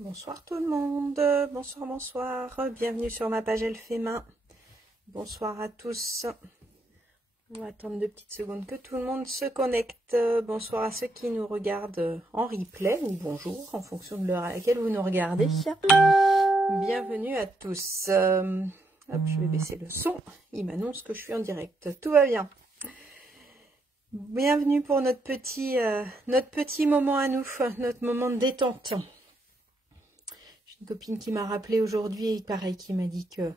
Bonsoir tout le monde, bonsoir, bonsoir, bienvenue sur ma page Elle fait main. Bonsoir à tous. On va attendre 2 petites secondes que tout le monde se connecte. Bonsoir à ceux qui nous regardent en replay ou bonjour en fonction de l'heure à laquelle vous nous regardez. Bienvenue à tous. Hop, je vais baisser le son. Il m'annonce que je suis en direct. Tout va bien. Bienvenue pour notre petit moment à nous, notre moment de détente. Une copine qui m'a rappelé aujourd'hui, et pareil, qui m'a dit que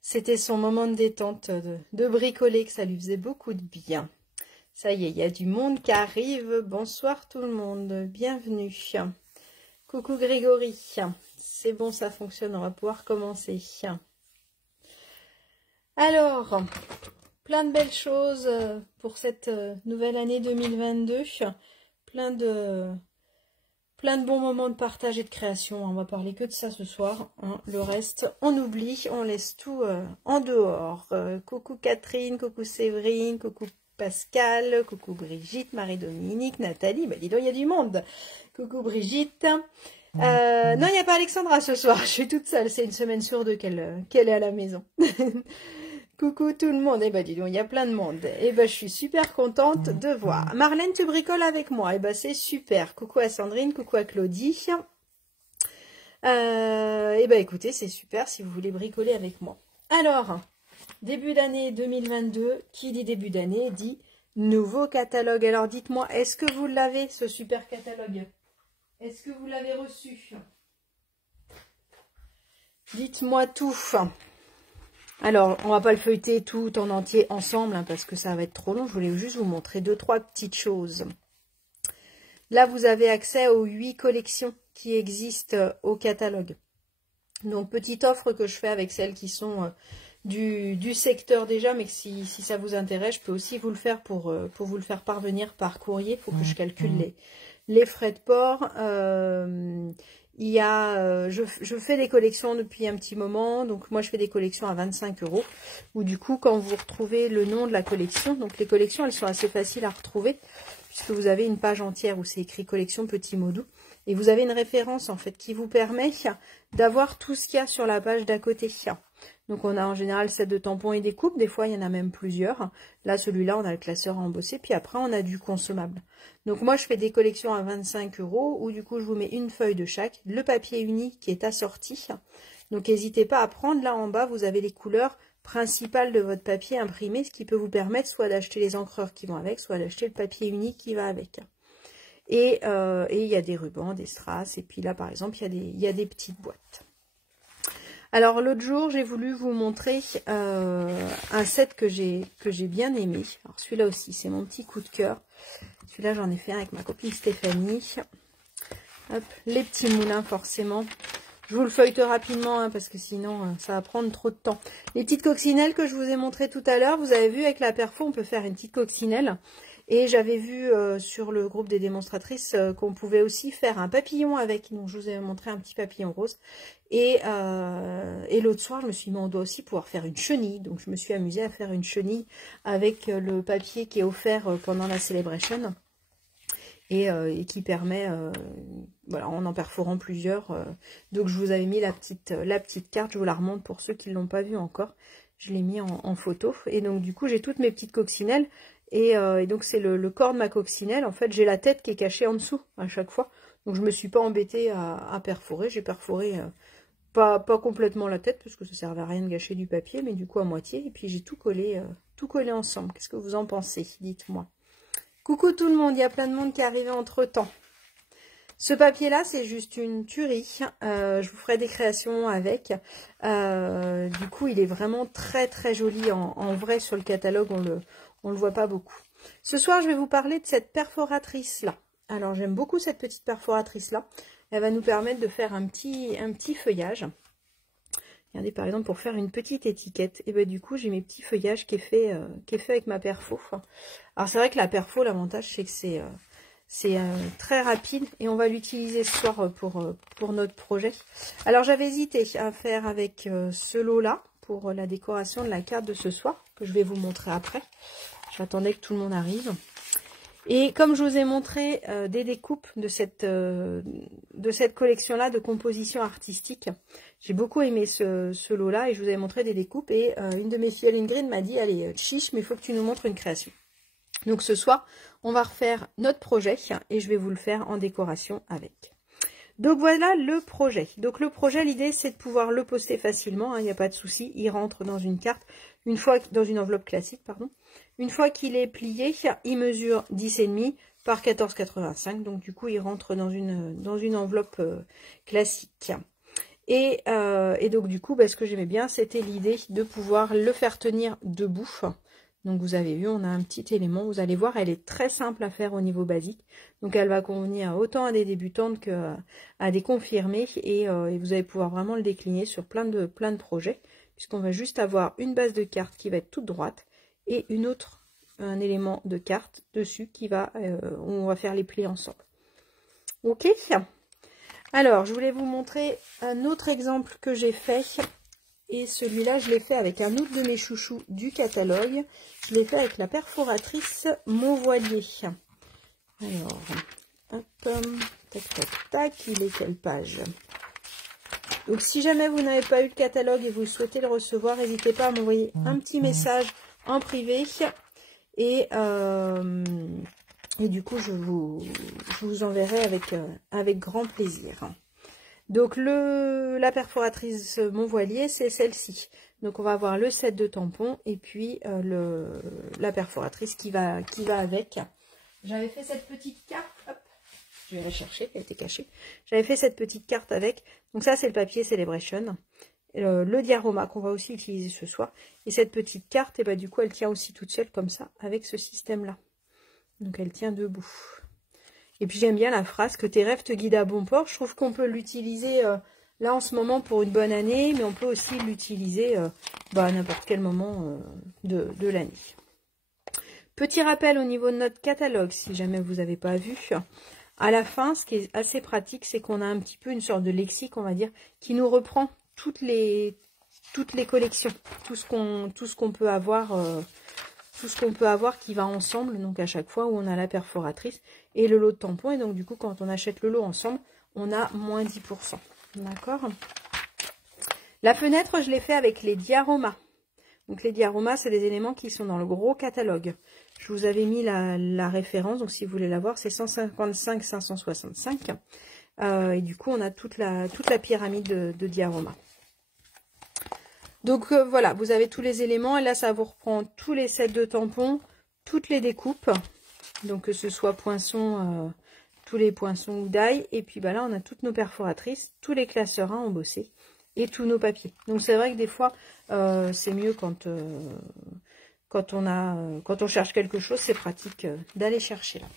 c'était son moment de détente, de bricoler, que ça lui faisait beaucoup de bien. Ça y est, il y a du monde qui arrive. Bonsoir tout le monde, bienvenue. Coucou Grégory. C'est bon, ça fonctionne, on va pouvoir commencer. Alors, plein de belles choses pour cette nouvelle année 2022. Plein de bons moments de partage et de création. On va parler que de ça ce soir. Hein. Le reste, on oublie, on laisse tout en dehors. Coucou Catherine, coucou Séverine, coucou Pascal, coucou Brigitte, Marie-Dominique, Nathalie. Bah dis donc, il y a du monde. Coucou Brigitte. Non, il n'y a pas Alexandra ce soir. Je suis toute seule. C'est une semaine sur deux qu'elle est à la maison. Coucou tout le monde, et bah dis donc, il y a plein de monde. Et bah je suis super contente de voir. Marlène, tu bricoles avec moi, et bah c'est super. Coucou à Sandrine, coucou à Claudie. Et bah écoutez, c'est super si vous voulez bricoler avec moi. Alors, début d'année 2022, qui dit début d'année dit nouveau catalogue. Alors dites-moi, est-ce que vous l'avez ce super catalogue? Est-ce que vous l'avez reçu? Dites-moi tout. Alors, on va pas le feuilleter tout en entier ensemble, hein, parce que ça va être trop long. Je voulais juste vous montrer 2-3 petites choses. Là, vous avez accès aux 8 collections qui existent au catalogue. Donc, petite offre que je fais avec celles qui sont du secteur déjà, mais si ça vous intéresse, je peux aussi vous le faire pour vous le faire parvenir par courrier. Il faut que je calcule les frais de port. Il y a, je fais des collections depuis un petit moment, donc moi je fais des collections à 25 €, où du coup quand vous retrouvez le nom de la collection, donc les collections elles sont assez faciles à retrouver, puisque vous avez une page entière où c'est écrit collection petit mot doux, et vous avez une référence en fait qui vous permet d'avoir tout ce qu'il y a sur la page d'à côté. Donc on a en général set de tampons et des coupes, des fois il y en a même plusieurs. Là celui-là on a le classeur à embosser, puis après on a du consommable. Donc moi je fais des collections à 25 € où du coup je vous mets une feuille de chaque, le papier uni qui est assorti. Donc n'hésitez pas à prendre, là en bas vous avez les couleurs principales de votre papier imprimé, ce qui peut vous permettre soit d'acheter les encreurs qui vont avec, soit d'acheter le papier uni qui va avec. Et il y a des rubans, des strass, et puis là par exemple il y a des petites boîtes. Alors l'autre jour j'ai voulu vous montrer un set que j'ai bien aimé. Alors celui-là aussi c'est mon petit coup de cœur. Celui-là j'en ai fait un avec ma copine Stéphanie. Hop, les petits moulins forcément. Je vous le feuillete rapidement hein, parce que sinon ça va prendre trop de temps. Les petites coccinelles que je vous ai montrées tout à l'heure, vous avez vu avec la perfo on peut faire une petite coccinelle. Et j'avais vu sur le groupe des démonstratrices qu'on pouvait aussi faire un papillon avec. Donc je vous ai montré un petit papillon rose. Et l'autre soir, je me suis dit, on doit aussi pouvoir faire une chenille. Donc je me suis amusée à faire une chenille avec le papier qui est offert pendant la Celebration. Et qui permet, voilà, en perforant plusieurs. Donc je vous avais mis la petite carte, je vous la remonte pour ceux qui ne l'ont pas vue encore. Je l'ai mis en photo. Et donc du coup, j'ai toutes mes petites coccinelles. Et donc c'est le corps de ma coccinelle. En fait, j'ai la tête qui est cachée en dessous à chaque fois. Donc je me suis pas embêtée à perforer. J'ai perforé pas complètement la tête parce que ça servait à rien de gâcher du papier, mais du coup à moitié. Et puis j'ai tout collé ensemble. Qu'est-ce que vous en pensez? Dites-moi. Coucou tout le monde, il y a plein de monde qui est arrivé entre temps. Ce papier-là, c'est juste une tuerie. Je vous ferai des créations avec. Du coup, il est vraiment très très joli en vrai sur le catalogue. On le voit pas beaucoup. Ce soir, je vais vous parler de cette perforatrice-là. Alors, j'aime beaucoup cette petite perforatrice-là. Elle va nous permettre de faire un petit feuillage. Regardez, par exemple, pour faire une petite étiquette. Et ben du coup, j'ai mes petits feuillages qui est fait avec ma perfo. Alors, c'est vrai que la perfo, l'avantage, c'est que c'est très rapide. Et on va l'utiliser ce soir pour notre projet. Alors, j'avais hésité à faire avec ce lot-là pour la décoration de la carte de ce soir, que je vais vous montrer après. J'attendais que tout le monde arrive. Et comme je vous ai montré des découpes de cette collection-là de composition artistique, j'ai beaucoup aimé ce lot-là et je vous avais montré des découpes. Et une de mes filles, Ingrid, m'a dit, allez, chiche, mais il faut que tu nous montres une création. Donc ce soir, on va refaire notre projet et je vais vous le faire en décoration avec. Donc voilà le projet. Donc le projet, l'idée c'est de pouvoir le poster facilement, il n'y a pas de souci. Il rentre dans une carte, dans une enveloppe classique, pardon. Une fois qu'il est plié, il mesure 10,5 par 14,85. Donc du coup, il rentre dans une enveloppe classique. Et donc du coup, ce que j'aimais bien, c'était l'idée de pouvoir le faire tenir debout. Donc vous avez vu, on a un petit élément, vous allez voir, elle est très simple à faire au niveau basique. Donc elle va convenir autant à des débutantes qu'à des confirmées et vous allez pouvoir vraiment le décliner sur plein de projets, puisqu'on va juste avoir une base de carte qui va être toute droite et un élément de carte dessus qui va, on va faire les plis ensemble. Ok. Alors, je voulais vous montrer un autre exemple que j'ai fait. Et celui-là, je l'ai fait avec un autre de mes chouchous du catalogue. Je l'ai fait avec la perforatrice Montvoilier. Alors, hop, tac, tac, tac, il est quelle page? Donc, si jamais vous n'avez pas eu le catalogue et vous souhaitez le recevoir, n'hésitez pas à m'envoyer un petit message en privé. Et du coup, je vous enverrai avec grand plaisir. Donc la perforatrice Montvoilier, c'est celle-ci. Donc on va avoir le set de tampons et puis la perforatrice qui va avec. J'avais fait cette petite carte, hop, je vais la chercher, elle était cachée. J'avais fait cette petite carte avec. Donc ça c'est le papier Celebration, le diorama qu'on va aussi utiliser ce soir. Et cette petite carte, et du coup elle tient aussi toute seule comme ça avec ce système-là. Donc elle tient debout. Et puis j'aime bien la phrase que tes rêves te guident à bon port. Je trouve qu'on peut l'utiliser là en ce moment pour une bonne année, mais on peut aussi l'utiliser à n'importe quel moment de l'année. Petit rappel au niveau de notre catalogue, si jamais vous n'avez pas vu. À la fin, ce qui est assez pratique, c'est qu'on a un petit peu une sorte de lexique, on va dire, qui nous reprend toutes les collections, tout ce qu'on peut avoir. Tout ce qu'on peut avoir qui va ensemble, donc à chaque fois où on a la perforatrice et le lot de tampons. Et donc du coup, quand on achète le lot ensemble, on a moins 10%. D'accord. La fenêtre, je l'ai fait avec les dioramas. Donc les dioramas, c'est des éléments qui sont dans le gros catalogue. Je vous avais mis la référence, donc si vous voulez la voir, c'est 155 565. Et du coup, on a toute la pyramide de dioramas. Donc voilà, vous avez tous les éléments et là ça vous reprend tous les sets de tampons, toutes les découpes, donc que ce soit poinçon, tous les poinçons ou d'ail, et puis là on a toutes nos perforatrices, tous les classeurs 1 embossés et tous nos papiers. Donc c'est vrai que des fois c'est mieux quand on cherche quelque chose, c'est pratique d'aller chercher là.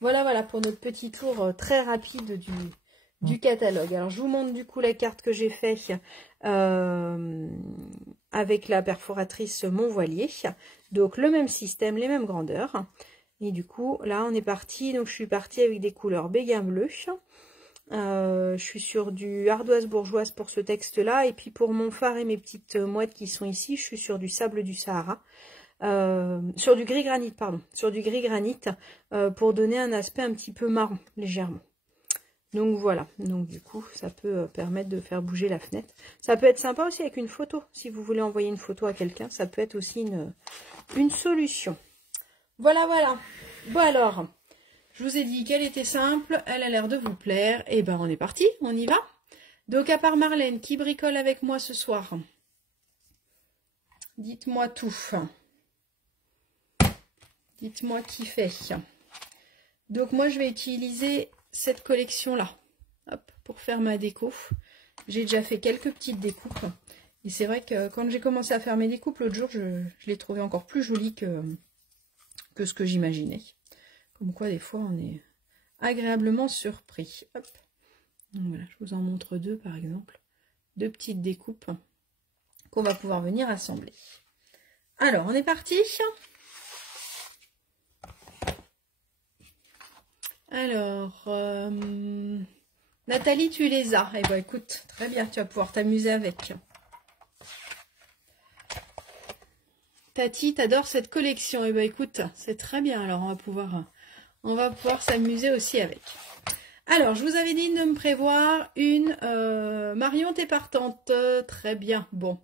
Voilà pour notre petit tour très rapide du catalogue. Alors je vous montre du coup la carte que j'ai fait avec la perforatrice Montvoilier. Donc le même système, les mêmes grandeurs. Et du coup là on est parti. Donc je suis partie avec des couleurs béguin bleu. Je suis sur du ardoise bourgeoise pour ce texte là. Et puis pour mon phare et mes petites mouettes qui sont ici, je suis sur du sable du Sahara. Sur du gris granit, pardon. Sur du gris granit pour donner un aspect un petit peu marron, légèrement. Donc voilà, donc du coup ça peut permettre de faire bouger la fenêtre. Ça peut être sympa aussi avec une photo, si vous voulez envoyer une photo à quelqu'un, ça peut être aussi une solution. Voilà. Bon alors, je vous ai dit qu'elle était simple, elle a l'air de vous plaire, et on est parti, on y va. Donc à part Marlène, qui bricole avec moi ce soir? Dites-moi tout. Dites-moi qui fait. Donc moi je vais utiliser cette collection là, hop, pour faire ma déco. J'ai déjà fait quelques petites découpes et c'est vrai que quand j'ai commencé à faire mes découpes l'autre jour, je l'ai trouvé encore plus jolie que ce que j'imaginais. Comme quoi des fois on est agréablement surpris. Hop. Donc voilà, je vous en montre deux par exemple, deux petites découpes qu'on va pouvoir venir assembler. Alors on est parti. Alors, Nathalie, tu les as. Eh bien, écoute, très bien, tu vas pouvoir t'amuser avec. Tati, t'adores cette collection. Eh bien, écoute, c'est très bien. Alors, on va pouvoir on va pouvoir s'amuser aussi avec. Alors, je vous avais dit de me prévoir une Marion, t'es partante. Très bien. Bon.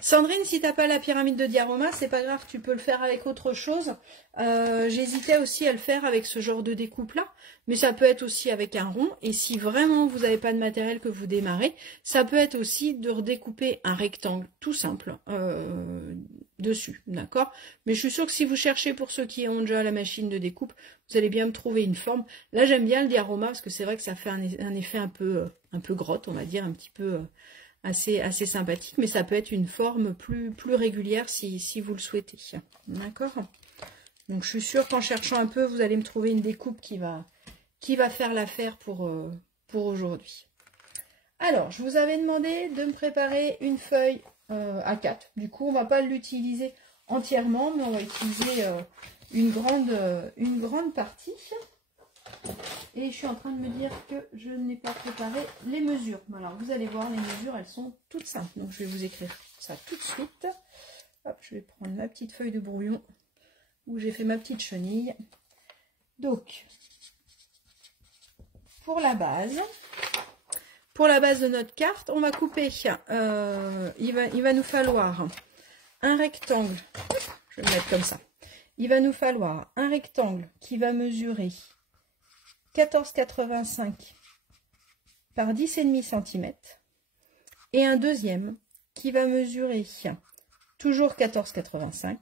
Sandrine, si t'as pas la pyramide de diaroma, c'est pas grave, tu peux le faire avec autre chose. J'hésitais aussi à le faire avec ce genre de découpe-là, mais ça peut être aussi avec un rond. Et si vraiment vous n'avez pas de matériel que vous démarrez, ça peut être aussi de redécouper un rectangle tout simple dessus, d'accord? Mais je suis sûre que si vous cherchez, pour ceux qui ont déjà la machine de découpe, vous allez bien me trouver une forme. Là, j'aime bien le diaroma parce que c'est vrai que ça fait un effet un peu grotte, on va dire, un petit peu... assez sympathique, mais ça peut être une forme plus régulière si vous le souhaitez. D'accord? Donc je suis sûre qu'en cherchant un peu, vous allez me trouver une découpe qui va faire l'affaire pour aujourd'hui. Alors, je vous avais demandé de me préparer une feuille A4. Du coup, on ne va pas l'utiliser entièrement, mais on va utiliser une grande partie. Et je suis en train de me dire que je n'ai pas préparé les mesures. Alors, vous allez voir, les mesures, elles sont toutes simples. Donc, je vais vous écrire ça tout de suite. Hop, je vais prendre ma petite feuille de brouillon où j'ai fait ma petite chenille. Donc, pour la base de notre carte, on va couper. Il va nous falloir un rectangle. Je vais le mettre comme ça. Il va nous falloir un rectangle qui va mesurer 14,85 par 10,5 cm et un deuxième qui va mesurer toujours 14,85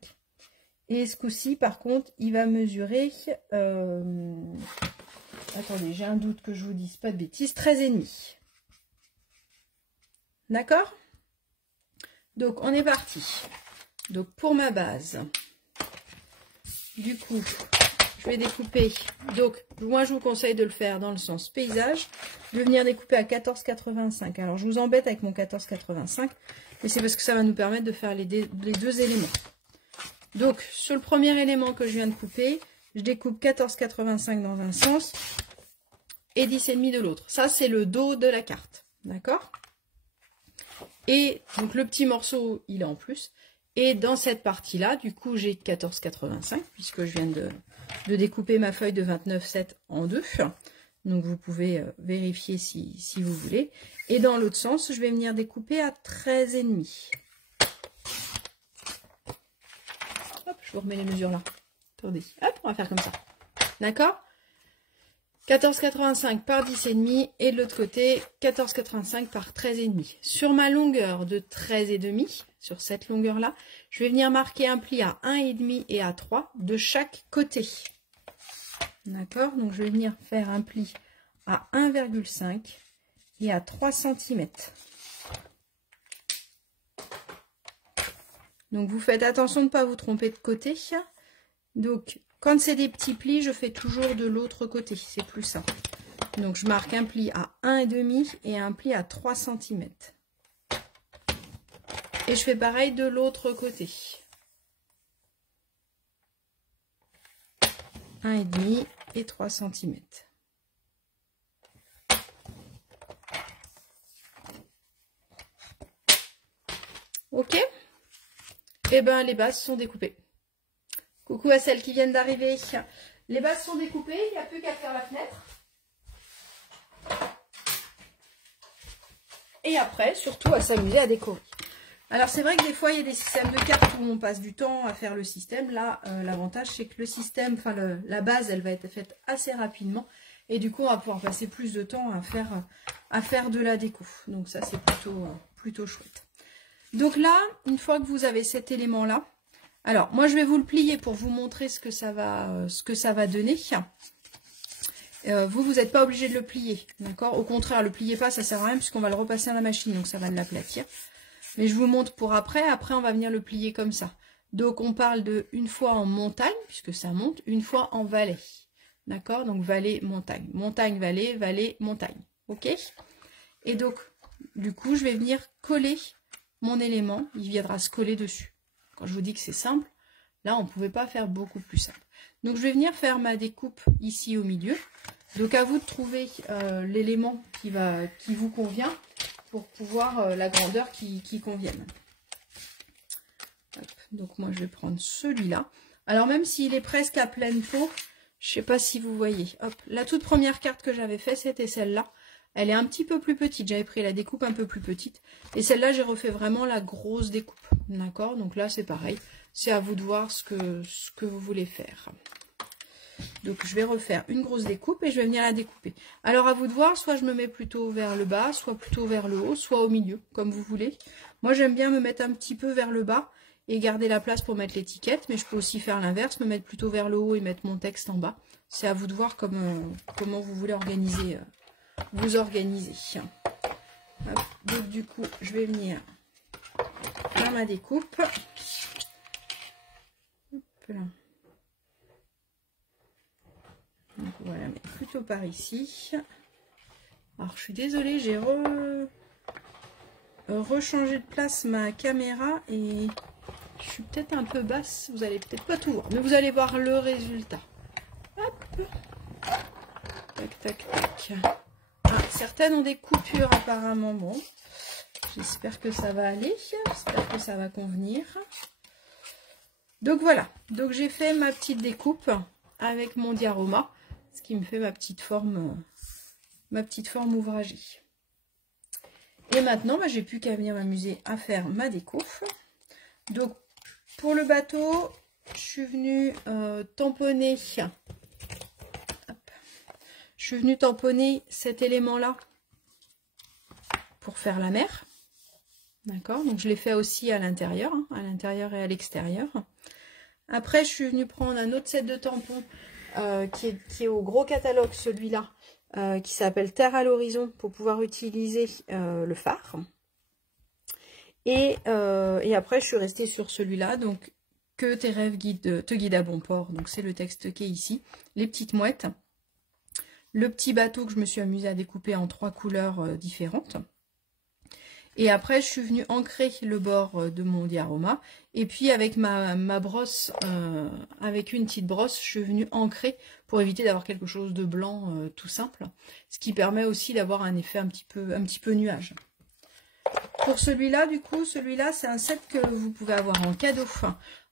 et ce coup-ci par contre il va mesurer attendez, j'ai un doute que je vous dise pas de bêtises, 13,5. D'accord? Donc on est parti. Donc pour ma base, du coup je vais découper, donc moi je vous conseille de le faire dans le sens paysage, de venir découper à 14,85. Alors je vous embête avec mon 14,85, mais c'est parce que ça va nous permettre de faire les deux éléments. Donc sur le premier élément que je viens de couper, je découpe 14,85 dans un sens et 10,5 de l'autre. Ça c'est le dos de la carte, d'accord? Et donc le petit morceau il est en plus. Et dans cette partie-là, du coup, j'ai 14,85 puisque je viens de découper ma feuille de 29,7 en deux. Donc, vous pouvez vérifier si vous voulez. Et dans l'autre sens, je vais venir découper à 13,5. Hop, je vous remets les mesures là. Attendez, hop, on va faire comme ça. D'accord? 14,85 par 10,5 et de l'autre côté 14,85 par 13,5. Sur ma longueur de 13,5, sur cette longueur là, je vais venir marquer un pli à 1,5 et à 3 de chaque côté. D'accord? Donc je vais venir faire un pli à 1,5 et à 3 cm. Donc vous faites attention de ne pas vous tromper de côté. Donc quand c'est des petits plis, je fais toujours de l'autre côté, c'est plus simple. Donc je marque un pli à 1,5 et un pli à 3 cm. Et je fais pareil de l'autre côté. 1,5 et 3 cm. Ok? Et bien les bases sont découpées. Coucou à celles qui viennent d'arriver. Les bases sont découpées, il n'y a plus qu'à faire la fenêtre. Et après, surtout à s'amuser à décorer. Alors c'est vrai que des fois, il y a des systèmes de cartes où on passe du temps à faire le système. Là, l'avantage, c'est que le système, enfin la base, elle va être faite assez rapidement. Et du coup, on va pouvoir passer plus de temps à faire de la déco. Donc ça, c'est plutôt chouette. Donc là, une fois que vous avez cet élément-là, alors, moi, je vais vous le plier pour vous montrer ce que ça va donner. Vous n'êtes pas obligé de le plier, d'accord? Au contraire, le pliez pas, ça sert à rien puisqu'on va le repasser à la machine, donc ça va l'aplatir. Mais je vous montre pour après. Après, on va venir le plier comme ça. Donc, on parle de une fois en montagne, puisque ça monte, une fois en vallée. D'accord? Donc, vallée, montagne. Montagne, vallée, vallée, montagne. Ok? Et donc, du coup, je vais venir coller mon élément. Il viendra se coller dessus. Quand je vous dis que c'est simple, là, on ne pouvait pas faire beaucoup plus simple. Donc, je vais venir faire ma découpe ici au milieu. Donc, à vous de trouver l'élément qui vous convient pour pouvoir la grandeur qui convienne. Hop, donc, moi, je vais prendre celui-là. Alors, même s'il est presque à pleine peau, Je sais pas si vous voyez. Hop, la toute première carte que j'avais fait, c'était celle-là. Elle est un petit peu plus petite. J'avais pris la découpe un peu plus petite. Et celle-là, j'ai refait vraiment la grosse découpe. D'accord? Donc là, c'est pareil. C'est à vous de voir ce que vous voulez faire. Donc, je vais refaire une grosse découpe et je vais venir la découper. Alors, à vous de voir, soit je me mets plutôt vers le bas, soit plutôt vers le haut, soit au milieu, comme vous voulez. Moi, j'aime bien me mettre un petit peu vers le bas et garder la place pour mettre l'étiquette. Mais je peux aussi faire l'inverse, me mettre plutôt vers le haut et mettre mon texte en bas. C'est à vous de voir comment vous voulez organiser, vous organiser. Hop, donc, du coup, je vais venir faire ma découpe. Hop là. Donc voilà, mais plutôt par ici. Alors je suis désolée, j'ai rechangé de place ma caméra et je suis peut-être un peu basse. Vous allez peut-être pas tout voir, mais vous allez voir le résultat. Hop. Tac, tac, tac. Ah, certaines ont des coupures apparemment. Bon, j'espère que ça va aller. J'espère que ça va convenir. Donc voilà. Donc j'ai fait ma petite découpe avec mon diaroma. Ce qui me fait ma petite forme ouvragée. Et maintenant, bah, j'ai plus qu'à venir m'amuser à faire ma découpe. Donc, pour le bateau, je suis venue tamponner. Hop. Je suis venue tamponner cet élément-là pour faire la mer. D'accord? Donc, je l'ai fait aussi à l'intérieur et à l'extérieur. Après, je suis venue prendre un autre set de tampons qui est au gros catalogue, celui-là, qui s'appelle Terre à l'horizon, pour pouvoir utiliser le phare. Et après, je suis restée sur celui-là, donc que tes rêves te guident à bon port. Donc c'est le texte qui est ici. Les petites mouettes. Le petit bateau que je me suis amusée à découper en 3 couleurs différentes. Et après, je suis venue ancrer le bord de mon diaroma. Et puis, avec ma brosse, avec une petite brosse, je suis venue ancrer pour éviter d'avoir quelque chose de blanc tout simple. Ce qui permet aussi d'avoir un effet un petit peu nuage. Pour celui-là, du coup, celui-là, c'est un set que vous pouvez avoir en cadeau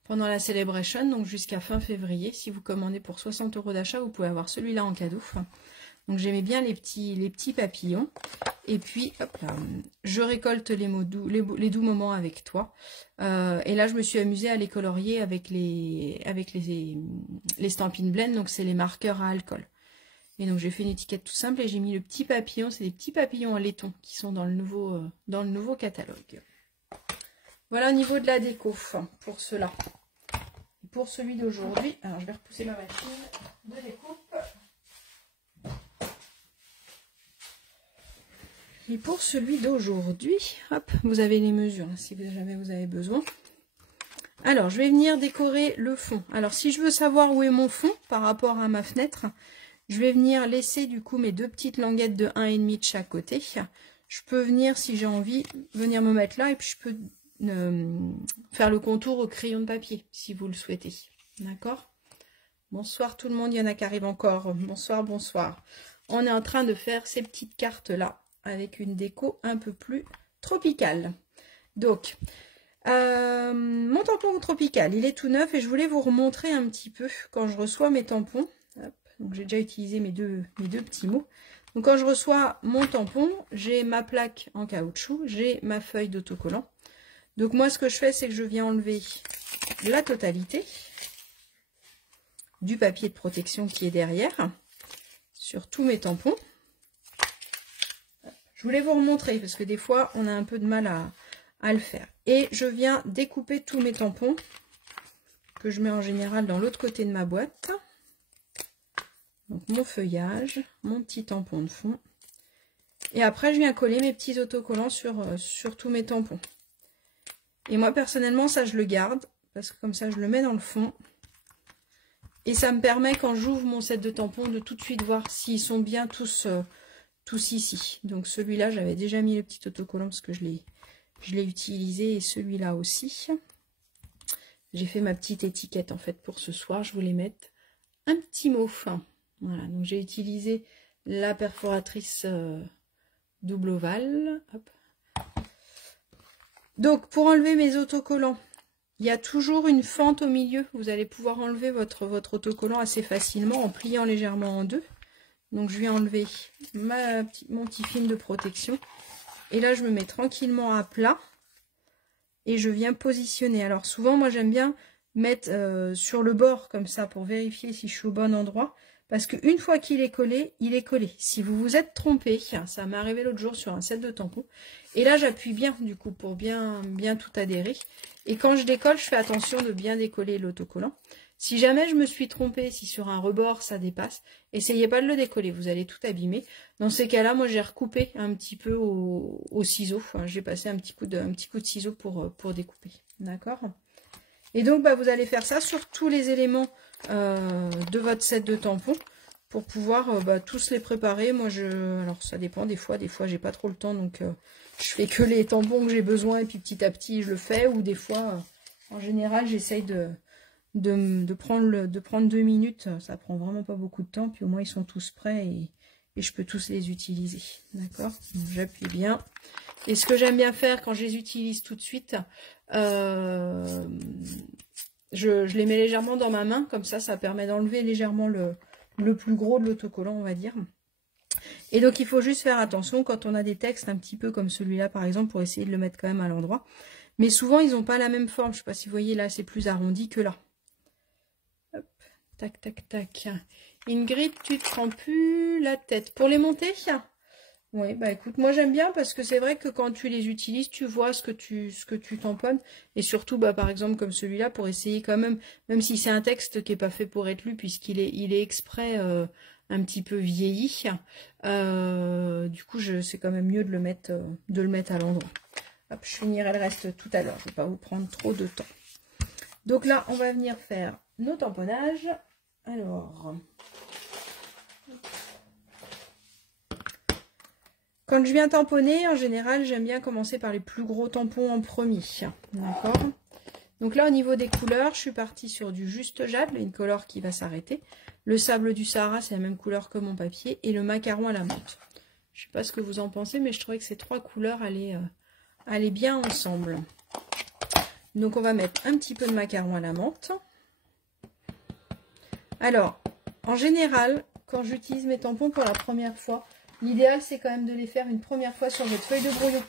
pendant la Celebration, donc jusqu'à fin février. Si vous commandez pour 60 € d'achat, vous pouvez avoir celui-là en cadeau. Donc j'aimais bien les petits papillons. Et puis, hop là, je récolte les doux moments avec toi. Et là, je me suis amusée à les colorier avec les Stampin' Blend. Donc, c'est les marqueurs à alcool. Et donc, j'ai fait une étiquette tout simple et j'ai mis le petit papillon. C'est des petits papillons en laiton qui sont dans le nouveau catalogue. Voilà au niveau de la déco pour cela. Pour celui d'aujourd'hui, alors je vais repousser ma machine de découpe. Et pour celui d'aujourd'hui, hop, vous avez les mesures hein, si jamais vous avez besoin. Alors, je vais venir décorer le fond. Alors, si je veux savoir où est mon fond par rapport à ma fenêtre, je vais venir laisser du coup mes 2 petites languettes de 1,5 de chaque côté. Je peux venir, si j'ai envie, venir me mettre là et puis je peux faire le contour au crayon de papier, si vous le souhaitez. D'accord? Bonsoir tout le monde, il y en a qui arrivent encore. Bonsoir, bonsoir. On est en train de faire ces petites cartes-là, avec une déco un peu plus tropicale. Donc, mon tampon tropical, il est tout neuf et je voulais vous remontrer un petit peu quand je reçois mes tampons. Hop, donc, j'ai déjà utilisé mes deux petits mots. Donc, quand je reçois mon tampon, j'ai ma plaque en caoutchouc, j'ai ma feuille d'autocollant. Donc, moi, ce que je fais, c'est que je viens enlever la totalité du papier de protection qui est derrière sur tous mes tampons. Je voulais vous remontrer parce que des fois, on a un peu de mal à le faire. Et je viens découper tous mes tampons que je mets en général dans l'autre côté de ma boîte. Donc, mon feuillage, mon petit tampon de fond. Et après, je viens coller mes petits autocollants sur tous mes tampons. Et moi, personnellement, ça, je le garde parce que comme ça, je le mets dans le fond. Et ça me permet, quand j'ouvre mon set de tampons, de tout de suite voir s'ils sont bien tous ici. Donc celui-là, j'avais déjà mis le petit autocollant parce que je l'ai utilisé, et celui-là aussi. J'ai fait ma petite étiquette en fait pour ce soir. Je voulais mettre un petit mot fin. Voilà, donc j'ai utilisé la perforatrice double ovale. Hop. Donc pour enlever mes autocollants, il y a toujours une fente au milieu. Vous allez pouvoir enlever votre autocollant assez facilement en pliant légèrement en deux. Donc je vais enlever mon petit film de protection. Et là je me mets tranquillement à plat. Et je viens positionner. Alors souvent moi j'aime bien mettre sur le bord comme ça pour vérifier si je suis au bon endroit. Parce qu'une fois qu'il est collé, il est collé. Si vous vous êtes trompé, ça m'est arrivé l'autre jour sur un set de tampons. Et là, j'appuie bien, du coup, pour bien tout adhérer. Et quand je décolle, je fais attention de bien décoller l'autocollant. Si jamais je me suis trompée, si sur un rebord, ça dépasse, essayez pas de le décoller, vous allez tout abîmer. Dans ces cas-là, moi, j'ai recoupé un petit peu au ciseau. Enfin, j'ai passé un petit coup de ciseau pour découper. D'accord ? Et donc, bah, vous allez faire ça sur tous les éléments de votre set de tampons pour pouvoir tous les préparer. Moi, alors ça dépend, des fois j'ai pas trop le temps, donc je fais que les tampons que j'ai besoin et puis petit à petit je le fais. Ou des fois, en général, j'essaye de prendre 2 minutes. Ça prend vraiment pas beaucoup de temps, puis au moins ils sont tous prêts et je peux tous les utiliser. D'accord ? J'appuie bien. Et ce que j'aime bien faire quand je les utilise tout de suite, je les mets légèrement dans ma main, comme ça permet d'enlever légèrement le plus gros de l'autocollant, on va dire. Et donc il faut juste faire attention quand on a des textes un petit peu comme celui-là par exemple, pour essayer de le mettre quand même à l'endroit. Mais souvent ils n'ont pas la même forme, je ne sais pas si vous voyez là, c'est plus arrondi que là. Hop, tac, tac, tac. Ingrid, tu te prends plus la tête. Pour les monter, oui, bah écoute, moi j'aime bien parce que c'est vrai que quand tu les utilises, tu vois ce que tu tamponnes. Et surtout, bah, par exemple, comme celui-là, pour essayer quand même si c'est un texte qui n'est pas fait pour être lu, puisqu'il est exprès un petit peu vieilli. Du coup, c'est quand même mieux de le mettre à l'endroit. Hop, je finirai le reste tout à l'heure, je ne vais pas vous prendre trop de temps. Donc là, on va venir faire nos tamponnages. Alors... Quand je viens tamponner, en général, j'aime bien commencer par les plus gros tampons en premier. D'accord ? Donc là, au niveau des couleurs, je suis partie sur du juste jade, une couleur qui va s'arrêter. Le sable du Sahara, c'est la même couleur que mon papier. Et le macaron à la menthe. Je ne sais pas ce que vous en pensez, mais je trouvais que ces trois couleurs allaient bien ensemble. Donc on va mettre un petit peu de macaron à la menthe. Alors, en général, quand j'utilise mes tampons pour la première fois, l'idéal, c'est quand même de les faire une première fois sur votre feuille de brouillon.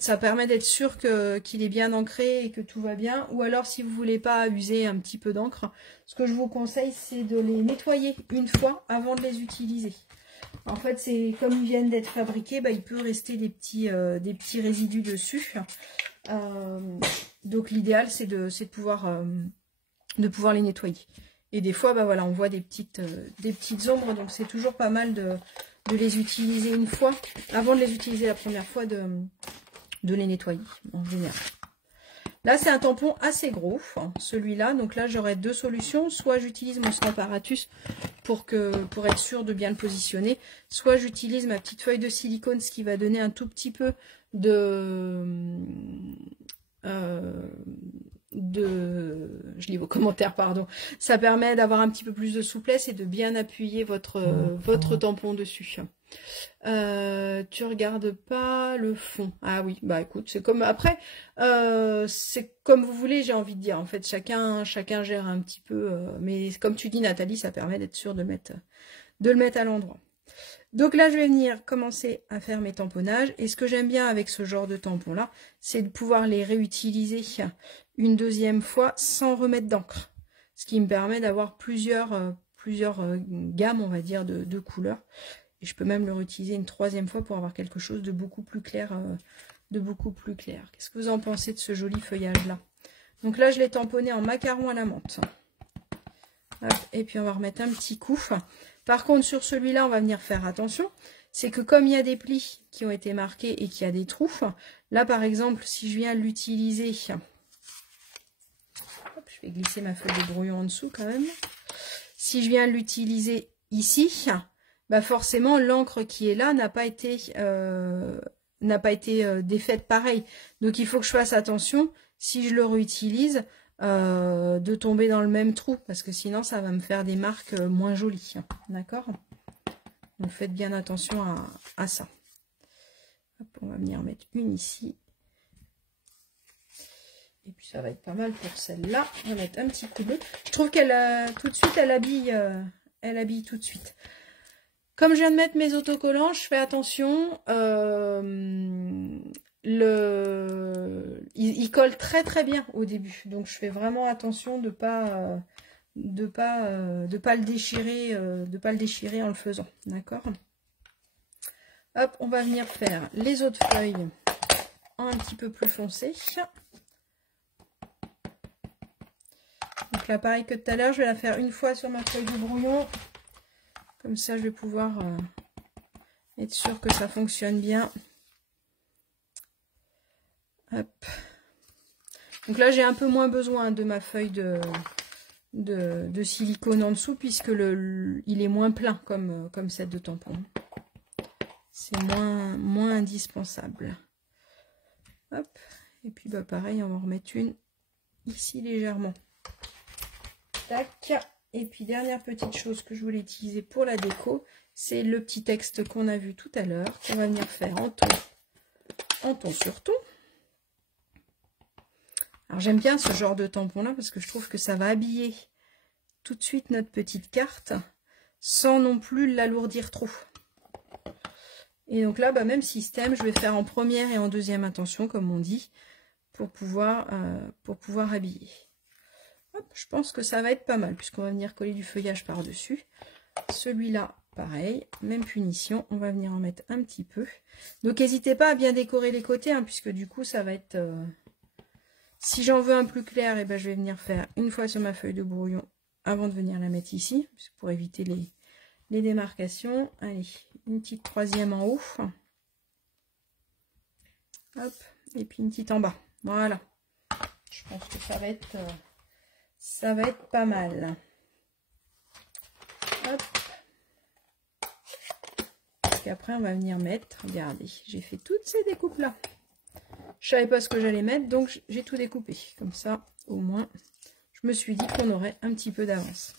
Ça permet d'être sûr qu'il est bien ancré et que tout va bien. Ou alors, si vous ne voulez pas user un petit peu d'encre, ce que je vous conseille, c'est de les nettoyer une fois avant de les utiliser. En fait, c'est comme ils viennent d'être fabriqués, bah, il peut rester des petits résidus dessus. Donc, l'idéal, c'est de pouvoir les nettoyer. Et des fois, bah voilà, on voit des petites ombres, donc c'est toujours pas mal de les utiliser une fois, avant de les utiliser la première fois, de les nettoyer, en général. Là, c'est un tampon assez gros, celui-là. Donc là, j'aurai deux solutions. Soit j'utilise mon Stamparatus pour être sûr de bien le positionner, soit j'utilise ma petite feuille de silicone, ce qui va donner un tout petit peu je lis vos commentaires, pardon. Ça permet d'avoir un petit peu plus de souplesse et de bien appuyer votre tampon dessus. Tu regardes pas le fond. Ah oui, bah écoute, c'est comme après, c'est comme vous voulez, j'ai envie de dire. En fait, chacun gère un petit peu, mais comme tu dis, Nathalie, ça permet d'être sûr de le mettre à l'endroit. Donc là, je vais venir commencer à faire mes tamponnages. Et ce que j'aime bien avec ce genre de tampons-là, c'est de pouvoir les réutiliser une deuxième fois sans remettre d'encre. Ce qui me permet d'avoir plusieurs gammes, on va dire, de couleurs. Et je peux même le réutiliser une troisième fois pour avoir quelque chose de beaucoup plus clair. Qu'est-ce que vous en pensez de ce joli feuillage-là? Donc là, je l'ai tamponné en macaron à la menthe. Hop, et puis on va remettre un petit coup. Par contre, sur celui-là, on va venir faire attention. C'est que comme il y a des plis qui ont été marqués et qu'il y a des trous, là, par exemple, si je viens l'utiliser... Je vais glisser ma feuille de brouillon en dessous quand même. Si je viens l'utiliser ici, bah forcément, l'encre qui est là n'a pas été défaite pareil. Donc, il faut que je fasse attention, si je le réutilise... de tomber dans le même trou, parce que sinon ça va me faire des marques moins jolies, d'accord? Donc faites bien attention à ça. Hop, on va venir mettre une ici. Et puis ça va être pas mal pour celle-là. On va mettre un petit coup bleu. Je trouve qu'elle tout de suite, elle habille tout de suite. Comme je viens de mettre mes autocollants, je fais attention. Il colle très bien au début. Donc je fais vraiment attention de pas le déchirer, en le faisant. D'accord? Hop, on va venir faire les autres feuilles en un petit peu plus foncé. Donc là, pareil que tout à l'heure, je vais la faire une fois sur ma feuille de brouillon. Comme ça, je vais pouvoir être sûre que ça fonctionne bien. Hop. Donc là, j'ai un peu moins besoin de ma feuille de silicone en dessous, puisque il est moins plein comme celle de tampon. C'est moins indispensable. Hop. Et puis, bah, pareil, on va en remettre une ici légèrement. Tac. Et puis, dernière petite chose que je voulais utiliser pour la déco, c'est le petit texte qu'on a vu tout à l'heure, qu'on va venir faire en ton sur ton. Alors, j'aime bien ce genre de tampon-là parce que je trouve que ça va habiller tout de suite notre petite carte sans non plus l'alourdir trop. Et donc là, bah, même système, je vais faire en première et en deuxième intention, comme on dit, pour pouvoir habiller. Hop, je pense que ça va être pas mal, puisqu'on va venir coller du feuillage par-dessus. Celui-là, pareil, même punition, on va venir en mettre un petit peu. Donc n'hésitez pas à bien décorer les côtés, hein, puisque du coup, ça va être... Si j'en veux un plus clair, eh ben, je vais venir faire une fois sur ma feuille de brouillon, avant de venir la mettre ici, pour éviter les démarcations. Allez, une petite troisième en haut. Hop, et puis une petite en bas. Voilà. Je pense que ça va être pas mal. Hop. Et après, on va venir mettre, regardez, j'ai fait toutes ces découpes là. Je savais pas ce que j'allais mettre, donc j'ai tout découpé. Comme ça, au moins, je me suis dit qu'on aurait un petit peu d'avance.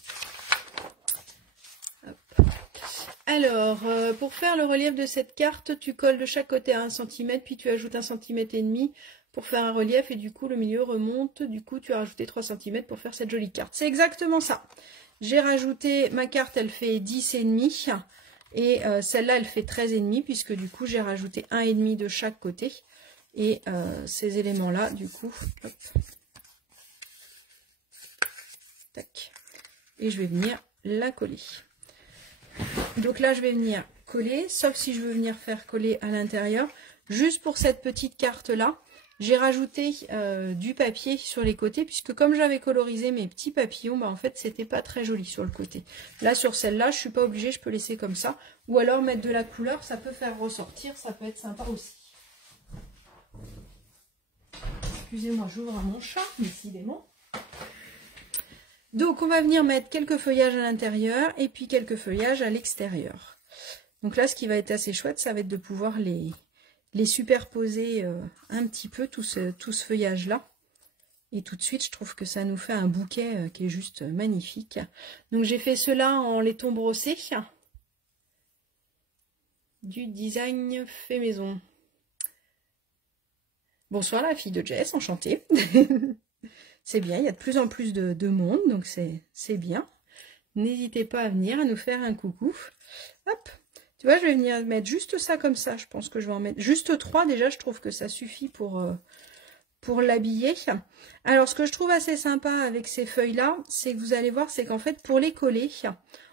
Alors, pour faire le relief de cette carte, tu colles de chaque côté à 1 cm, puis tu ajoutes 1,5 cm pour faire un relief, et du coup, le milieu remonte. Du coup, tu as rajouté 3 cm pour faire cette jolie carte. C'est exactement ça. J'ai rajouté, ma carte, elle fait 10,5, et celle-là, elle fait 13,5, puisque du coup, j'ai rajouté 1,5 de chaque côté. Et ces éléments-là, du coup, hop, tac, et je vais venir la coller. Donc là, je vais venir coller, sauf si je veux venir faire coller à l'intérieur. Juste pour cette petite carte-là, j'ai rajouté du papier sur les côtés, puisque comme j'avais colorisé mes petits papillons, bah en fait, c'était pas très joli sur le côté. Là, sur celle-là, je suis pas obligée, je peux laisser comme ça. Ou alors mettre de la couleur, ça peut faire ressortir, ça peut être sympa aussi. Excusez-moi, j'ouvre mon chat, décidément. Donc, on va venir mettre quelques feuillages à l'intérieur et puis quelques feuillages à l'extérieur. Donc là, ce qui va être assez chouette, ça va être de pouvoir les superposer un petit peu, tout ce feuillage-là. Et tout de suite, je trouve que ça nous fait un bouquet qui est juste magnifique. Donc, j'ai fait cela en laiton brossé. Du design fait maison. Bonsoir la fille de Jess, enchantée. C'est bien, il y a de plus en plus de monde, donc c'est bien. N'hésitez pas à venir, à nous faire un coucou. Hop, tu vois, je vais venir mettre juste ça comme ça. Je pense que je vais en mettre juste 3 déjà, je trouve que ça suffit pour l'habiller. Alors, ce que je trouve assez sympa avec ces feuilles-là, c'est que vous allez voir, c'est qu'en fait, pour les coller,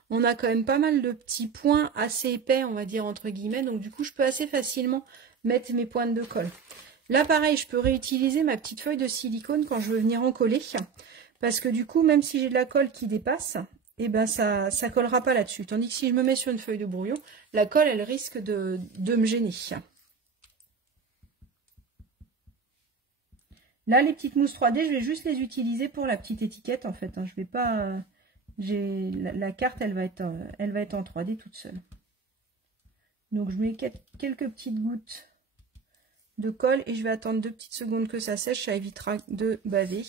on a quand même pas mal de petits points assez épais, on va dire, entre guillemets. Donc, du coup, je peux assez facilement mettre mes pointes de colle. Là, pareil, je peux réutiliser ma petite feuille de silicone quand je veux venir en coller. Parce que du coup, même si j'ai de la colle qui dépasse, eh ben ça collera pas là-dessus. Tandis que si je me mets sur une feuille de brouillon, la colle, elle risque de me gêner. Là, les petites mousses 3D, je vais juste les utiliser pour la petite étiquette, en fait. Je vais pas... la carte, elle va être en 3D toute seule. Donc, je mets quelques petites gouttes de colle et je vais attendre 2 petites secondes que ça sèche, ça évitera de baver.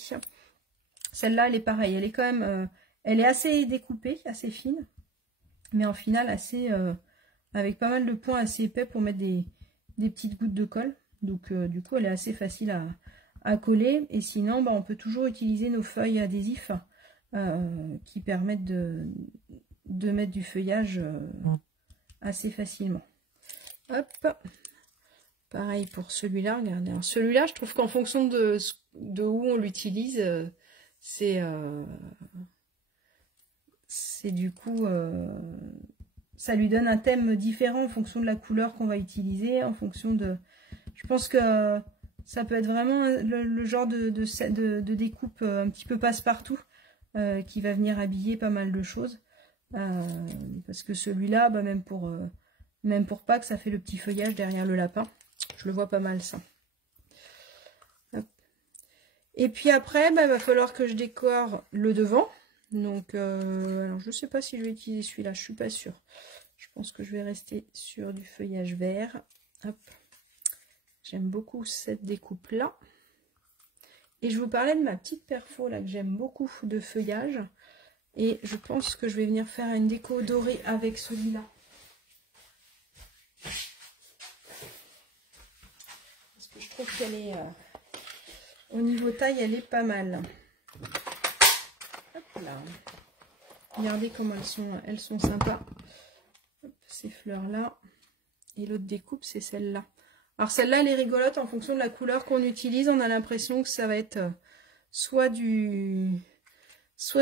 Celle-là, elle est pareille, elle est quand même, elle est assez découpée, assez fine, mais en finale assez, avec pas mal de points assez épais pour mettre des petites gouttes de colle. Donc du coup, elle est assez facile à coller. Et sinon, on peut toujours utiliser nos feuilles adhésifs qui permettent de mettre du feuillage assez facilement. Hop. Pareil pour celui-là, regardez. Celui-là, je trouve qu'en fonction de où on l'utilise, c'est du coup, ça lui donne un thème différent en fonction de la couleur qu'on va utiliser, en fonction de... Je pense que ça peut être vraiment le genre de découpe un petit peu passe-partout qui va venir habiller pas mal de choses. Parce que celui-là, même pour Pâques, ça fait le petit feuillage derrière le lapin. Je le vois pas mal, ça. Hop. Et puis après, va falloir que je décore le devant. Donc, alors je sais pas si je vais utiliser celui-là, je suis pas sûre. Je pense que je vais rester sur du feuillage vert. Hop. J'aime beaucoup cette découpe-là. Et je vous parlais de ma petite perfo, là, que j'aime beaucoup de feuillage. Et je pense que je vais venir faire une déco dorée avec celui-là. Parce que je trouve qu'elle est... au niveau taille, elle est pas mal. Hop là. Regardez comment elles sont sympas. Hop, ces fleurs-là. Et l'autre découpe, c'est celle-là. Alors celle-là, elle est rigolote en fonction de la couleur qu'on utilise. On a l'impression que ça va être soit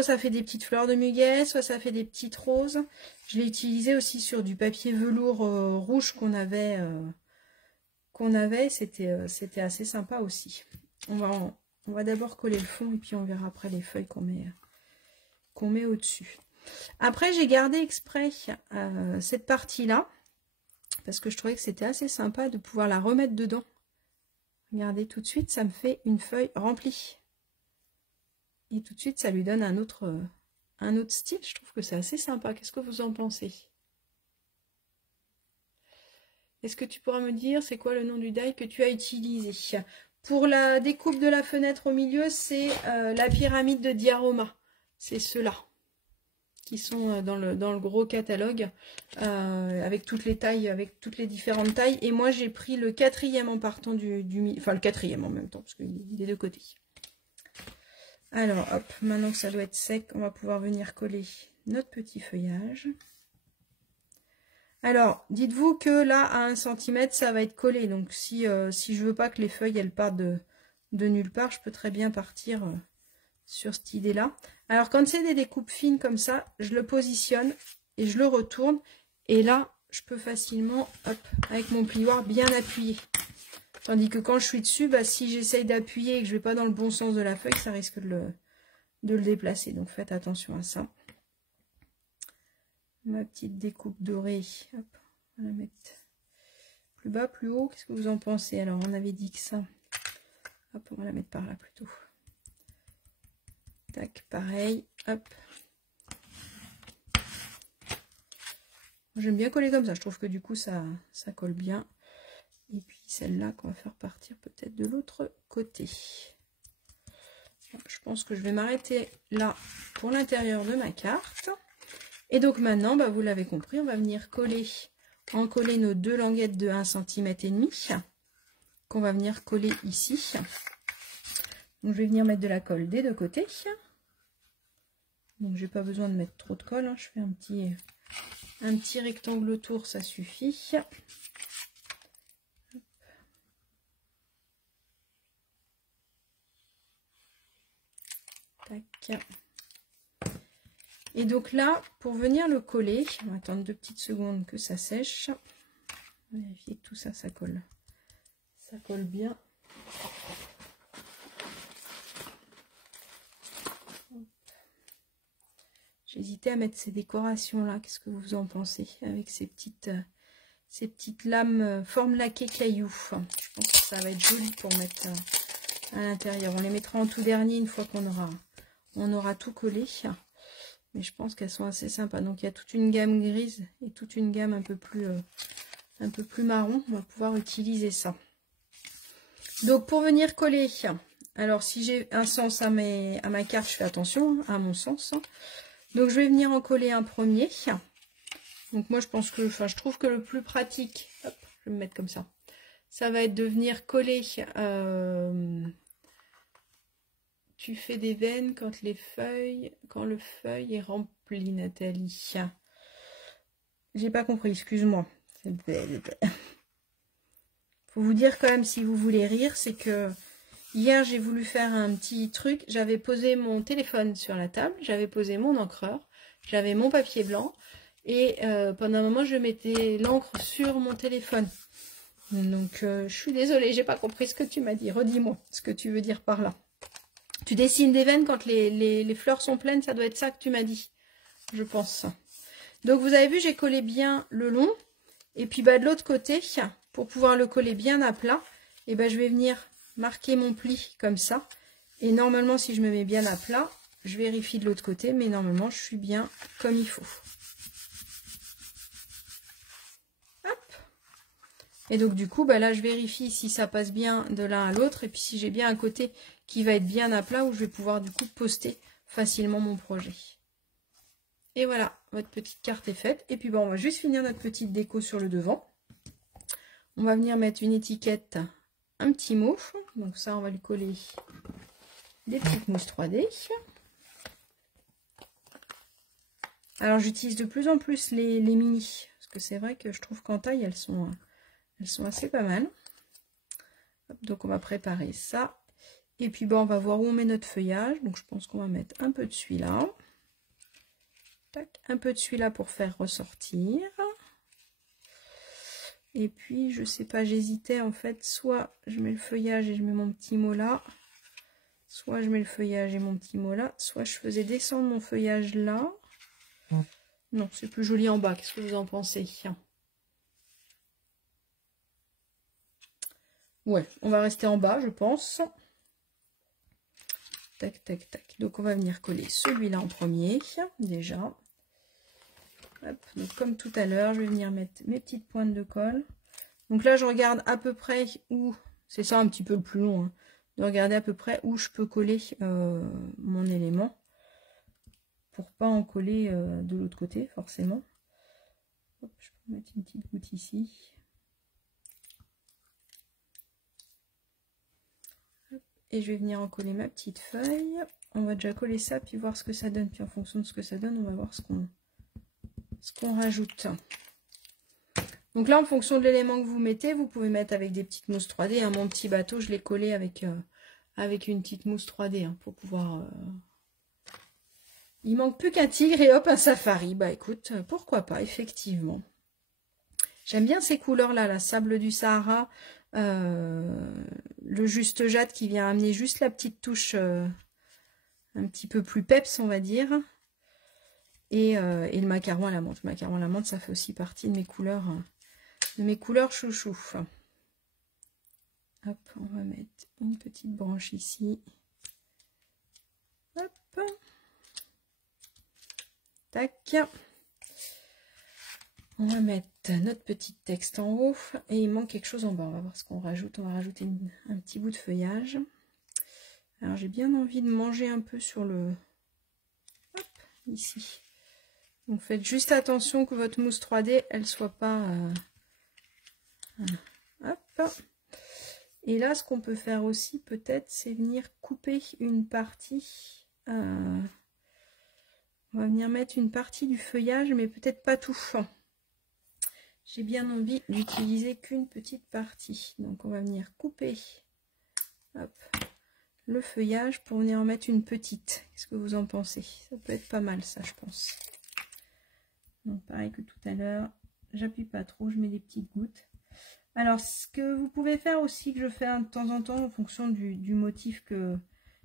ça fait des petites fleurs de muguet, soit ça fait des petites roses. Je l'ai utilisé aussi sur du papier velours rouge qu'on avait. C'était assez sympa aussi. On va d'abord coller le fond et puis on verra après les feuilles qu'on met au-dessus. Après, j'ai gardé exprès cette partie-là. Parce que je trouvais que c'était assez sympa de pouvoir la remettre dedans. Regardez, tout de suite, ça me fait une feuille remplie. Et tout de suite, ça lui donne un autre style. Je trouve que c'est assez sympa. Qu'est-ce que vous en pensez? Est-ce que tu pourras me dire, c'est quoi le nom du die que tu as utilisé? Pour la découpe de la fenêtre au milieu, c'est la pyramide de Diaroma. C'est ceux-là. Qui sont dans le gros catalogue avec toutes les tailles, avec toutes les différentes tailles. Et moi, j'ai pris le 4e en partant enfin, le 4e en même temps, parce qu'il est des deux côtés. Alors, hop, maintenant que ça doit être sec, on va pouvoir venir coller notre petit feuillage. Alors, dites-vous que là, à 1 cm, ça va être collé. Donc, si je veux pas que les feuilles, elles partent de nulle part, je peux très bien partir... sur cette idée-là. Alors, quand c'est des découpes fines comme ça, je le positionne et je le retourne. Et là, je peux facilement, hop, avec mon plioir, bien appuyer. Tandis que quand je suis dessus, si j'essaye d'appuyer et que je ne vais pas dans le bon sens de la feuille, ça risque de le déplacer. Donc, faites attention à ça. Ma petite découpe dorée, hop, on va la mettre plus bas, plus haut. Qu'est-ce que vous en pensez? Alors, on avait dit que ça. Hop, on va la mettre par là plutôt. Tac, pareil, hop. J'aime bien coller comme ça, je trouve que du coup ça colle bien. Et puis celle-là qu'on va faire partir peut-être de l'autre côté. Je pense que je vais m'arrêter là pour l'intérieur de ma carte. Et donc maintenant, vous l'avez compris, on va venir coller nos deux languettes de 1,5 cm qu'on va venir coller ici. Donc, je vais venir mettre de la colle des deux côtés. Donc, j'ai pas besoin de mettre trop de colle. Hein. Je fais un petit rectangle autour, ça suffit. Tac. Et donc là, pour venir le coller, on va attendre 2 petites secondes que ça sèche. On va vérifier que tout ça, ça colle. Ça colle bien. J'hésitais à mettre ces décorations là. Qu'est-ce que vous en pensez? Avec ces petites lames forme laquée caillou. Je pense que ça va être joli pour mettre à l'intérieur. On les mettra en tout dernier une fois qu'on aura tout collé. Mais je pense qu'elles sont assez sympas. Donc il y a toute une gamme grise et toute une gamme un peu plus marron. On va pouvoir utiliser ça. Donc pour venir coller, alors si j'ai un sens à ma carte, je fais attention à mon sens. Donc je vais venir en coller un premier. Donc moi je trouve que le plus pratique, hop, je vais me mettre comme ça. Ça va être de venir coller tu fais des veines quand le feuille est rempli, Nathalie? J'ai pas compris, excuse-moi. Faut vous dire quand même, si vous voulez rire, c'est que hier j'ai voulu faire un petit truc. J'avais posé mon téléphone sur la table, j'avais posé mon encreur, j'avais mon papier blanc et pendant un moment je mettais l'encre sur mon téléphone. Donc je suis désolée, j'ai pas compris ce que tu m'as dit. Redis-moi ce que tu veux dire par là. Tu dessines des veines quand les fleurs sont pleines, ça doit être ça que tu m'as dit, je pense. Donc vous avez vu, j'ai collé bien le long. Et puis de l'autre côté, pour pouvoir le coller bien à plat, et je vais venir marquer mon pli comme ça. Et normalement, si je me mets bien à plat, je vérifie de l'autre côté, mais normalement, je suis bien comme il faut. Hop. Et donc du coup, là, je vérifie si ça passe bien de l'un à l'autre. Et puis si j'ai bien un côté qui va être bien à plat, où je vais pouvoir du coup poster facilement mon projet. Et voilà, votre petite carte est faite. Et puis on va juste finir notre petite déco sur le devant. On va venir mettre une étiquette, un petit mot. Donc ça, on va lui coller des petites mousses 3D. Alors j'utilise de plus en plus les mini. Parce que c'est vrai que je trouve qu'en taille, elles sont assez pas mal. Hop, donc on va préparer ça. Et puis on va voir où on met notre feuillage. Donc je pense qu'on va mettre un peu de celui-là. Un peu de celui-là pour faire ressortir. Et puis, je sais pas, j'hésitais en fait. Soit je mets le feuillage et je mets mon petit mot là. Soit je mets le feuillage et mon petit mot là. Soit je faisais descendre mon feuillage là. Non, c'est plus joli en bas. Qu'est-ce que vous en pensez? Ouais, on va rester en bas, je pense. Tac, tac, tac. Donc, on va venir coller celui-là en premier, déjà. Hop, donc comme tout à l'heure, je vais venir mettre mes petites pointes de colle. Donc là, je regarde à peu près où, c'est ça un petit peu le plus long, hein, de regarder à peu près où je peux coller mon élément. Pour pas en coller de l'autre côté, forcément. Hop, je peux mettre une petite goutte ici. Hop, et je vais venir en coller ma petite feuille. On va déjà coller ça, puis voir ce que ça donne. Puis en fonction de ce que ça donne, on va voir ce qu'on rajoute. Donc là, en fonction de l'élément que vous mettez, vous pouvez mettre avec des petites mousses 3D. Hein. Mon petit bateau, je l'ai collé avec une petite mousse 3D hein, pour pouvoir... Il manque plus qu'un tigre et hop, un safari. Bah écoute, pourquoi pas, effectivement. J'aime bien ces couleurs-là, la sable du Sahara, le juste jade qui vient amener juste la petite touche un petit peu plus peps, on va dire. Et le macaron à la menthe. Le macaron à la menthe, ça fait aussi partie de mes couleurs chouchou. Hop, on va mettre une petite branche ici. Hop. Tac. On va mettre notre petit texte en haut. Et il manque quelque chose en bas. On va voir ce qu'on rajoute. On va rajouter un petit bout de feuillage. Alors j'ai bien envie de manger un peu sur le... Hop, ici. Donc faites juste attention que votre mousse 3D, elle soit pas... Hop. Et là, ce qu'on peut faire aussi, peut-être, c'est venir couper une partie. On va venir mettre une partie du feuillage, mais peut-être pas tout. J'ai bien envie d'utiliser qu'une petite partie. Donc, on va venir couper hop, le feuillage pour venir en mettre une petite. Qu'est-ce que vous en pensez? Ça peut être pas mal, ça, je pense. Donc, pareil que tout à l'heure, j'appuie pas trop, je mets des petites gouttes. Alors, ce que vous pouvez faire aussi, que je fais de temps en temps en fonction du motif,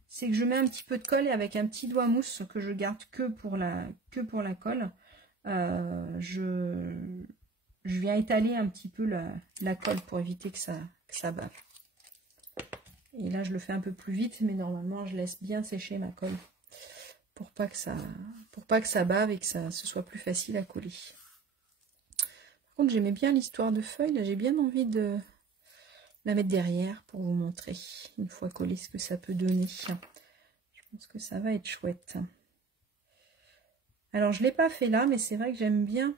c'est que je mets un petit peu de colle et avec un petit doigt mousse que je garde que pour la colle, je viens étaler un petit peu la colle pour éviter que ça bave. Et là, je le fais un peu plus vite, mais normalement, je laisse bien sécher ma colle pour pas que ça bave et que ce soit plus facile à coller. Par contre, j'aimais bien l'histoire de feuilles. Là, j'ai bien envie de la mettre derrière pour vous montrer, une fois collée, ce que ça peut donner. Je pense que ça va être chouette. Alors, je ne l'ai pas fait là, mais c'est vrai que j'aime bien.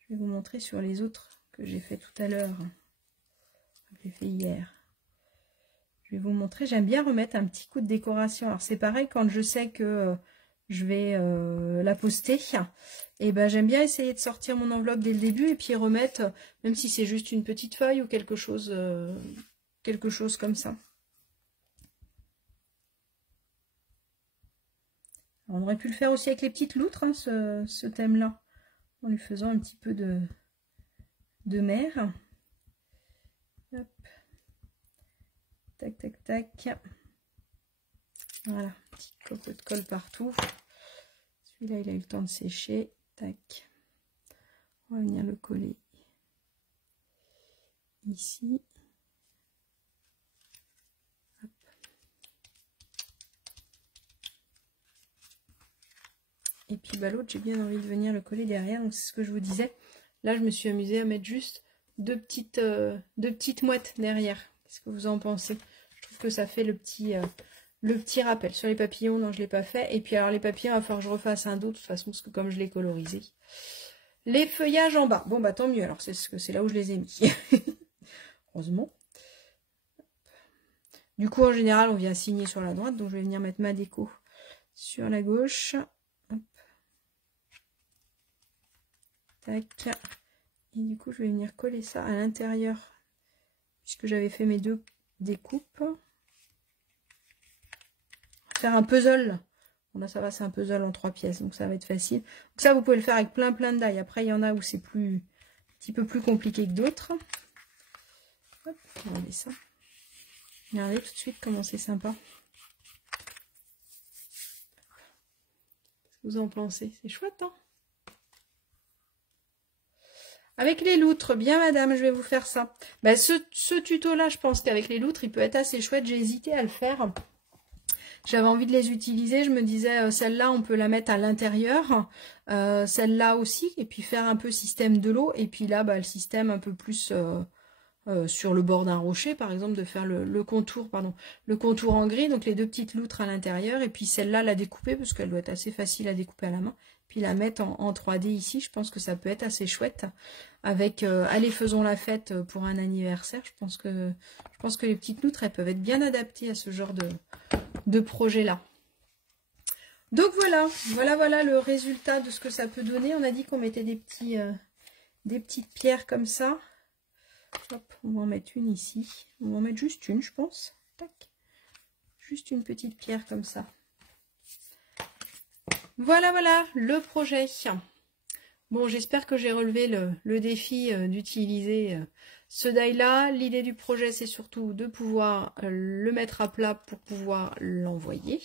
Je vais vous montrer sur les autres que j'ai fait tout à l'heure. Que j'ai fait hier. Je vais vous montrer. J'aime bien remettre un petit coup de décoration. Alors c'est pareil quand je sais que je vais la poster. Et ben j'aime bien essayer de sortir mon enveloppe dès le début et puis remettre, même si c'est juste une petite feuille ou quelque chose comme ça. On aurait pu le faire aussi avec les petites loutres, hein, ce thème-là, en lui faisant un petit peu de mer. Hop. Tac, tac, tac. Voilà, petit copeau de colle partout. Celui-là, il a eu le temps de sécher. Tac. On va venir le coller ici. Hop. Et puis bah, l'autre, j'ai bien envie de venir le coller derrière. Donc c'est ce que je vous disais. Là, je me suis amusée à mettre juste deux petites mouettes derrière. Qu'est-ce que vous en pensez? Je trouve que ça fait le petit rappel. Sur les papillons, non, je ne l'ai pas fait. Et puis alors les papillons, il va falloir que je refasse un dos, de toute façon, parce que comme je l'ai colorisé. Les feuillages en bas. Bon, bah tant mieux. Alors, c'est là où je les ai mis. Heureusement. Du coup, en général, on vient signer sur la droite. Donc, je vais venir mettre ma déco sur la gauche. Hop. Tac. Et du coup, je vais venir coller ça à l'intérieur. Puisque j'avais fait mes deux découpes. Faire un puzzle. Bon, là, ça va, c'est un puzzle en 3 pièces, donc ça va être facile. Donc ça, vous pouvez le faire avec plein de die. Après, il y en a où c'est un petit peu plus compliqué que d'autres. Hop, regardez ça. Regardez tout de suite comment c'est sympa. Qu'est-ce que vous en pensez? C'est chouette, hein? Avec les loutres, bien madame, je vais vous faire ça. Ben, ce tuto-là, je pense qu'avec les loutres, il peut être assez chouette. J'ai hésité à le faire. J'avais envie de les utiliser, je me disais celle-là on peut la mettre à l'intérieur, celle-là aussi, et puis faire un peu système de l'eau, et puis là bah, le système un peu plus sur le bord d'un rocher, par exemple, de faire le contour en gris, donc les deux petites loutres à l'intérieur, et puis celle-là la découper, parce qu'elle doit être assez facile à découper à la main, puis la mettre en 3D ici, je pense que ça peut être assez chouette, avec allez faisons la fête pour un anniversaire, je pense que les petites loutres, elles peuvent être bien adaptées à ce genre de projet là. Donc voilà le résultat de ce que ça peut donner. On a dit qu'on mettait des petites pierres comme ça. Hop, on va en mettre une ici. On va en mettre juste une, je pense. Tac. Juste une petite pierre comme ça. Voilà le projet. Bon, j'espère que j'ai relevé le défi d'utiliser ce die-là. L'idée du projet, c'est surtout de pouvoir le mettre à plat pour pouvoir l'envoyer.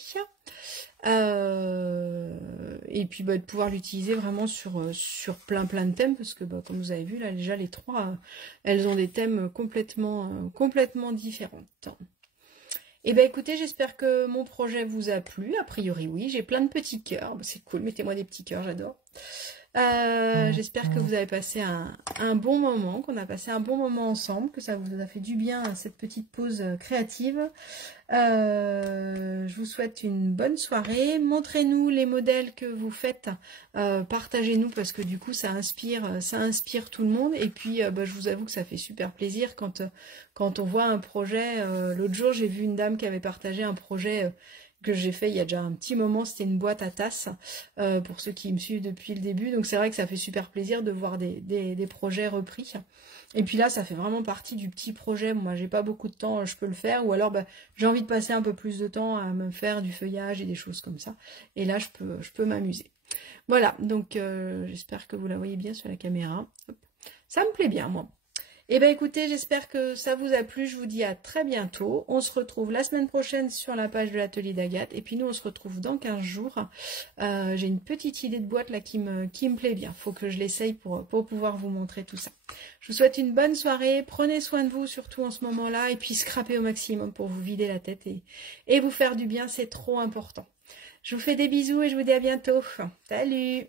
Et puis bah, de pouvoir l'utiliser vraiment sur plein de thèmes, parce que bah, comme vous avez vu, là déjà les trois, elles ont des thèmes complètement différents. Et ben écoutez, j'espère que mon projet vous a plu. A priori, oui, j'ai plein de petits cœurs. C'est cool, mettez-moi des petits cœurs, j'adore. J'espère que vous avez passé un bon moment, qu'on a passé un bon moment ensemble, que ça vous a fait du bien, cette petite pause créative. Je vous souhaite une bonne soirée. Montrez-nous les modèles que vous faites. Partagez-nous, parce que du coup, ça inspire tout le monde. Et puis, bah, je vous avoue que ça fait super plaisir quand on voit un projet. L'autre jour, j'ai vu une dame qui avait partagé un projet que j'ai fait il y a déjà un petit moment, c'était une boîte à tasses, pour ceux qui me suivent depuis le début, donc c'est vrai que ça fait super plaisir de voir des projets repris, et puis là ça fait vraiment partie du petit projet. Moi j'ai pas beaucoup de temps, je peux le faire, ou alors bah, j'ai envie de passer un peu plus de temps à me faire du feuillage et des choses comme ça, et là je peux m'amuser. Voilà, donc j'espère que vous la voyez bien sur la caméra. Hop. Ça me plaît bien moi. Et ben écoutez, j'espère que ça vous a plu. Je vous dis à très bientôt. On se retrouve la semaine prochaine sur la page de l'atelier d'Agathe. Et puis nous, on se retrouve dans 15 jours. J'ai une petite idée de boîte là qui me plaît bien. Faut que je l'essaye pour pouvoir vous montrer tout ça. Je vous souhaite une bonne soirée. Prenez soin de vous, surtout en ce moment-là. Et puis scrapez au maximum pour vous vider la tête et vous faire du bien. C'est trop important. Je vous fais des bisous et je vous dis à bientôt. Salut!